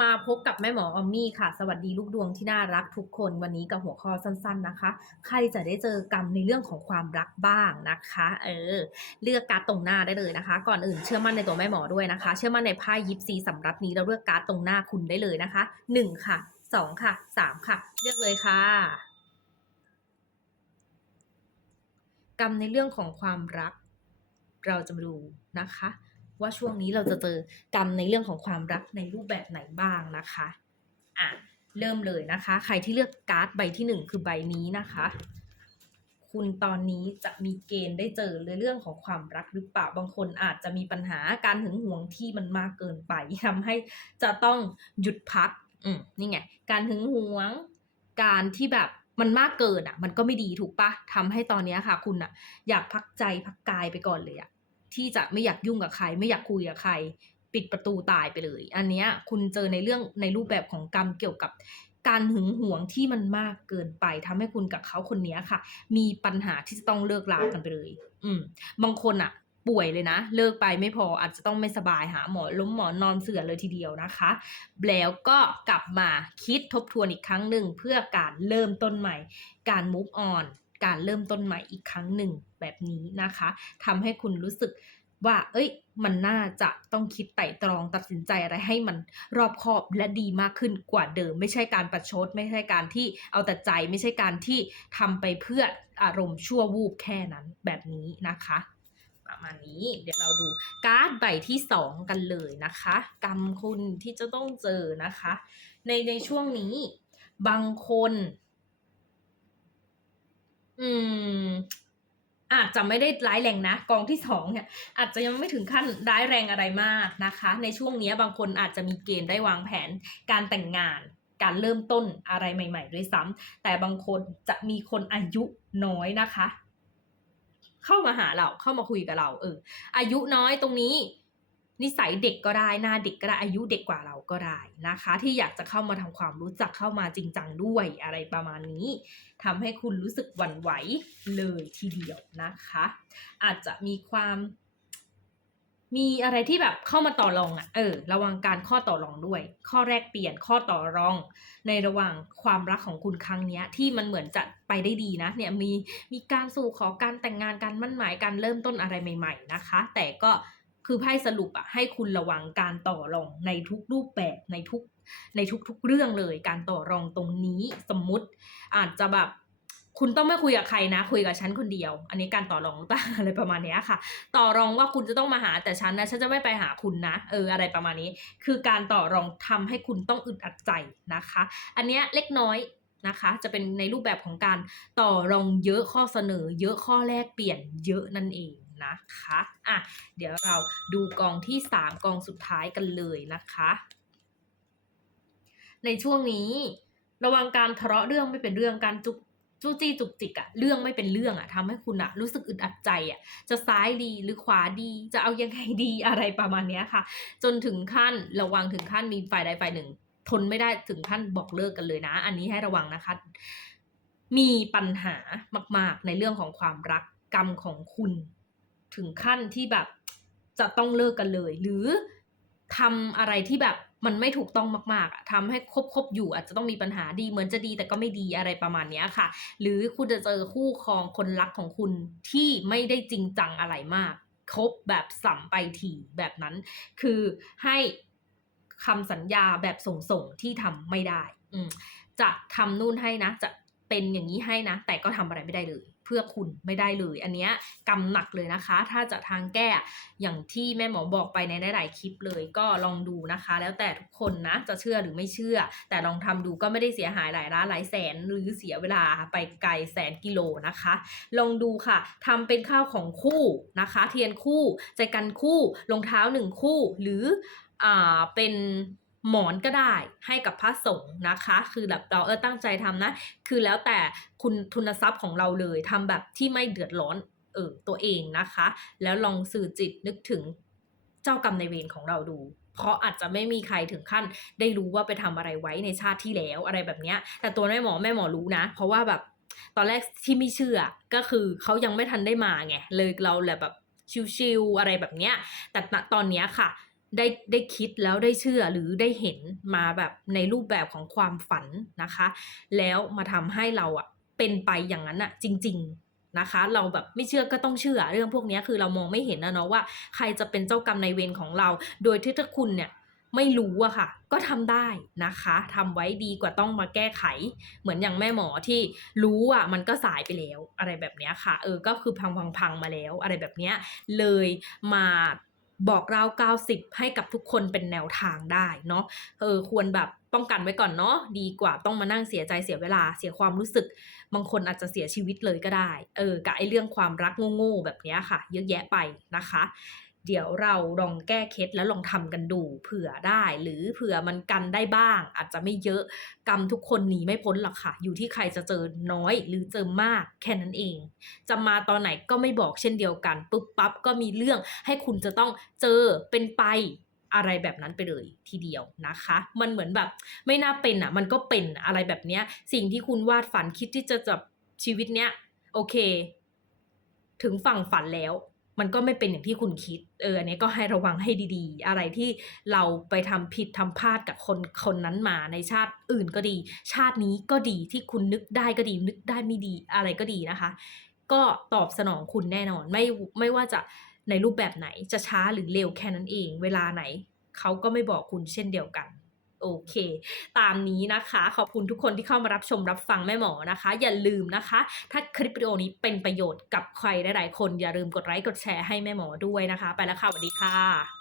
มาพบกับแม่หมอออมมี่ค่ะ สวัสดีลูกดวงที่น่ารักทุกคนวันนี้กับหัวข้อสั้นๆนะคะ ใครจะได้เจอกรรมในเรื่องของความรักบ้างนะคะ เออ เลือกการ์ดตรงหน้าได้เลยนะคะ ก่อนอื่นเชื่อมั่นในตัวแม่หมอด้วยนะคะ เชื่อมั่นในไพ่ยิปซีสำรับนี้เราเลือกการ์ดตรงหน้าคุณได้เลยนะคะหนึ่งค่ะสองค่ะสามค่ะ เลือกเลยค่ะ กรรมในเรื่องของความรัก เราจะมาดูนะคะ ว่าช่วงนี้เราจะเจอกรรมในเรื่องของความรักในรูปแบบไหนบ้างนะคะอะเริ่มเลยนะคะ ใครที่เลือกการ์ดใบที่หนึ่งคือใบนี้นะคะ คุณตอนนี้จะมีเกณฑ์ได้เจอเรื่องของความรักหรือเปล่าบางคนอาจจะมีปัญหาการหึงหวงที่มันมากเกินไปทำให้จะต้องหยุดพักอืมนี่ไงการหึงหวง การที่แบบมันมากเกินอะ มันก็ไม่ดีถูกปะทำให้ตอนนี้ค่ะ คุณอะ อยากพักใจพักกายไปก่อนเลยอะ ที่จะไม่อยากยุ่งกับใคร ไม่อยากคุยกับใคร ปิดประตูตายไปเลย อันเนี้ยคุณเจอในเรื่องในรูปแบบของกรรมเกี่ยวกับการหึงหวงที่มันมากเกินไปทำให้คุณกับเขาคนนี้ค่ะ มีปัญหาที่จะต้องเลิกลากันไปเลย อืม บางคนอะป่วยเลยนะ เลิกไปไม่พออาจจะต้องไม่สบายหาหมอล้มหมอนอนเสื่อเลยทีเดียวนะคะ แล้วก็กลับมาคิดทบทวนอีกครั้งหนึ่งเพื่อการเริ่มต้นใหม่ การ move on การเริ่มต้นใหม่อีกครั้งหนึ่งแบบนี้นะคะทำให้คุณรู้สึกว่า เอ้ย มันน่าจะต้องคิดไต่ตรองตัดสินใจอะไรให้มันรอบคอบและดีมากขึ้นกว่าเดิม ไม่ใช่การประชด ไม่ใช่การที่เอาแต่ใจ ไม่ใช่การที่ทำไปเพื่ออารมณ์ชั่ววูบแค่นั้นแบบนี้นะคะ ประมาณนี้ เดี๋ยวเราดูการ์ดใบที่สองกันเลยนะคะ กรรมคุณที่จะต้องเจอนะคะ ในในช่วงนี้บางคน อืม อาจจะไม่ได้ร้ายแรงนะกองที่สองเนี่ย อาจจะยังไม่ถึงขั้นร้ายแรงอะไรมากนะคะ ในช่วงนี้บางคนอาจจะมีเกณฑ์ได้วางแผนการแต่งงาน การเริ่มต้นอะไรใหม่ ๆ ด้วยซ้ำแต่บางคนจะมีคนอายุน้อยนะคะ เข้ามาหาเราเข้ามาคุยกับเรา เอออายุน้อยตรงนี้ นิสัยเด็กก็ได้หน้าเด็กก็ได้อายุเด็กกว่าเราก็ได้นะคะ ที่อยากจะเข้ามาทำความรู้จักเข้ามาจริงจังด้วยอะไรประมาณนี้ทำให้คุณรู้สึกหวั่นไหวเลยทีเดียวนะคะ อาจจะมีความ มีอะไรที่แบบเข้ามาต่อรองอะ่ะเออ ระวังการข้อต่อรองด้วย ข้อแรกเปลี่ยนข้อต่อรอง ในระหว่างความรักของคุณครั้งเนี้ย ที่มันเหมือนจะไปได้ดีนะ เนี่ยมีมีการสู่ขอการแต่งงานการมั่นหมายการเริ่มต้นอะไรใหม่ ๆ นะคะ แต่ก็ คือไพ่สรุปอะให้คุณระวังการต่อรองในทุกรูปแบบในทุกในทุกๆเรื่องเลย การต่อรองตรงนี้สมมุติ อาจจะแบบคุณต้องไม่คุยกับใครนะ คุยกับฉันคนเดียว อันนี้การต่อรองหรือเปล่าอะไรประมาณนี้ค่ะ ต่อรองว่าคุณจะต้องมาหาแต่ฉันนะฉันจะไม่ไปหาคุณนะ เอออะไรประมาณนี้ คือการต่อรองทำให้คุณต้องอึดอัดใจนะคะ อันเนี้ยเล็กน้อยนะคะ จะเป็นในรูปแบบของการต่อรองเยอะข้อเสนอ เยอะข้อแลกเปลี่ยนเยอะนั่นเอง นะคะอะเดี๋ยวเราดูกองที่สามกองสุดท้ายกันเลยนะคะ ในช่วงนี้ ระวังการทะเลาะเรื่องไม่เป็นเรื่องการจุกจู้จี้จุกจิกอะเรื่องไม่เป็นเรื่องอะทำให้คุณอะรู้สึกอึดอัดใจอะจะซ้ายดีหรือขวาดีจะเอายังไงดีอะไรประมาณเนี้ยค่ะ จนถึงขั้นระวังถึงขั้นมีฝ่ายใดฝ่ายหนึ่ง ทนไม่ได้ถึงขั้นบอกเลิกกันเลยนะ อันนี้ให้ระวังนะคะ มีปัญหามาก ๆ ในเรื่องของความรักกรรมของคุณ ถึงขั้นที่แบบจะต้องเลิกกันเลย หรือทำอะไรที่แบบมันไม่ถูกต้องมากๆอะทำให้คบคบอยู่อาจจะต้องมีปัญหาดีเหมือนจะดีแต่ก็ไม่ดีอะไรประมาณนี้ค่ะ หรือคุณจะเจอคู่ครองคนรักของคุณที่ไม่ได้จริงจังอะไรมากคบแบบสัมไปทีแบบนั้น คือให้คำสัญญาแบบส่งๆที่ทำไม่ได้ จะทำนู่นให้นะ จะเป็นอย่างนี้ให้นะ แต่ก็ทำอะไรไม่ได้เลย เพื่อคุณไม่ได้เลย อันเนี้ยกำหนักเลยนะคะ ถ้าจะทางแก้อย่างที่แม่หมอบอกไปในหลาย ๆ คลิปเลยก็ลองดูนะคะ แล้วแต่ทุกคนนะจะเชื่อหรือไม่เชื่อ แต่ลองทำดูก็ไม่ได้เสียหายหลายล้านหลายแสนหรือเสียเวลาไปไกลแสนกิโลนะคะ ลองดูค่ะทำเป็นข้าวของคู่นะคะ เทียนคู่ ใจกันคู่รองเท้าหนึ่งคู่หรืออ่าเป็น หมอนก็ได้ให้กับพระสงฆ์นะคะ คือแบบเราเออตั้งใจทำนะ คือแล้วแต่คุณทุนทรัพย์ของเราเลยทำแบบที่ไม่เดือดร้อนเออตัวเองนะคะ แล้วลองสื่อจิตนึกถึงเจ้ากรรมในเวรของเราดูเพราะอาจจะไม่มีใครถึงขั้น ได้รู้ว่าไปทำอะไรไว้ในชาติที่แล้วอะไรแบบเนี้ย แต่ตัวแม่หมอแม่หมอรู้นะ เพราะว่าแบบตอนแรกที่ไม่เชื่อก็คือเขายังไม่ทันได้มาไงเลยเราแหละแบบชิวๆอะไรแบบเนี้ย แต่ตอนเนี้ยค่ะ ได้ได้คิดแล้วได้เชื่อหรือได้เห็นมาแบบในรูปแบบของความฝันนะคะ แล้วมาทำให้เราอะเป็นไปอย่างนั้นอะจริง ๆนะคะ เราแบบไม่เชื่อก็ต้องเชื่อเรื่องพวกนี้คือเรามองไม่เห็นนะเนาะว่าใครจะเป็นเจ้ากรรมในเวรของเรา โดยที่ถ้าคุณเนี่ยไม่รู้อะค่ะ ก็ทำได้นะคะทำไว้ดีกว่าต้องมาแก้ไข เหมือนอย่างแม่หมอที่รู้อะมันก็สายไปแล้วอะไรแบบเนี้ยค่ะ เออก็คือพังพังพังมาแล้ว อะไรแบบเนี้ยเลยมา บอกเราวกาวสิบให้กับทุกคนเป็นแนวทางได้เนาะเออควรแบบป้องกันไว้ก่อนเนาะดีกว่าต้องมานั่งเสียใจเสียเวลาเสียความรู้สึก บางคนอาจจะเสียชีวิตเลยก็ได้ เออกับไอเรื่องความรักโง่ๆแบบเนี้ยค่ะ เยอะแยะไปนะคะ เดี๋ยวเราลองแก้เคล็ดแล้วลองทำกันดูเผื่อได้ หรือเผื่อมันกันได้บ้าง อาจจะไม่เยอะกรรมทุกคนหนีไม่พ้นหรอกค่ะ อยู่ที่ใครจะเจอน้อยหรือเจอมากแค่นั้นเอง จะมาตอนไหนก็ไม่บอกเช่นเดียวกันปุ๊บปั๊บก็มีเรื่องให้คุณจะต้องเจอเป็นไปอะไรแบบนั้นไปเลยทีเดียวนะคะ มันเหมือนแบบไม่น่าเป็นอะ มันก็เป็นอะไรแบบเนี้ย สิ่งที่คุณวาดฝันคิดที่จะจับชีวิตเนี้ยโอเค ถึงฝั่งฝันแล้ว มันก็ไม่เป็นอย่างที่คุณคิด เอออันนี้ก็ให้ระวังให้ดีๆ อะไรที่เราไปทำผิดทำพลาดกับคนคนนั้นมาในชาติอื่นก็ดี ชาตินี้ก็ดีที่คุณนึกได้ก็ดี นึกได้ไม่ดีอะไรก็ดีนะคะ ก็ตอบสนองคุณแน่นอนไม่ไม่ว่าจะในรูปแบบไหนจะช้าหรือเร็วแค่นั้นเอง เวลาไหนเขาก็ไม่บอกคุณเช่นเดียวกัน โอเค ตามนี้นะคะ ขอบคุณทุกคนที่เข้ามารับชมรับฟังแม่หมอนะคะ อย่าลืมนะคะ ถ้าคลิปวิดีโอนี้เป็นประโยชน์กับใครหลายๆคนอย่าลืมกดไลค์กดแชร์ให้แม่หมอด้วยนะคะ ไปแล้วค่ะสวัสดีค่ะ